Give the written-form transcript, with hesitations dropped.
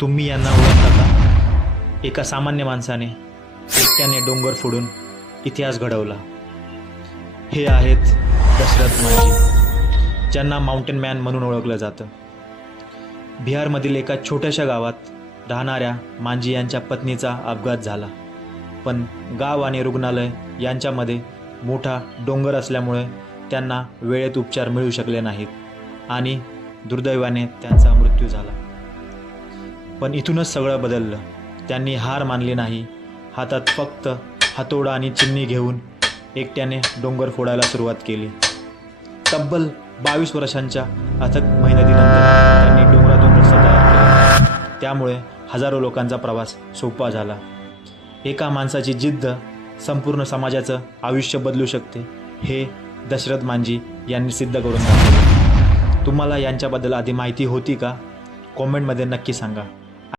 तुम्ही यांना ओळखता का? एका सामान्य माणसाने एकट्याने डोंगर फोडून इतिहास घडवला. हे आहेत दशरथ मांझी, ज्यांना माउंटेन मॅन म्हणून ओळखलं जातं. बिहारमधील एका छोट्याशा गावात राहणाऱ्या मांझी यांच्या पत्नीचा अपघात झाला, पण गाव आणि रुग्णालय यांच्यामध्ये मोठा डोंगर असल्यामुळे त्यांना वेळेत उपचार मिळू शकले नाहीत आणि दुर्दैवाने त्यांचा मृत्यू झाला. पण इथूनच सगळं बदललं. त्यांनी हार मानली नाही. हातात फक्त हातोडा आणि चिमणी घेऊन एकट्याने डोंगर फोडायला सुरुवात केली. तब्बल 22 वर्षांच्या अथक मेहनतीनंतर त्यांनी डोंगरातून रस्ता तयार केला. त्यामुळे हजारो लोकांचा प्रवास सोपा झाला. एका माणसाची जिद्द संपूर्ण समाजाचं आयुष्य बदलू शकते, हे दशरथ मांझी यांनी सिद्ध करून दाखवले. तुम्हाला यांच्याबद्दल आधी माहिती होती का? कॉमेंटमध्ये नक्की सांगा.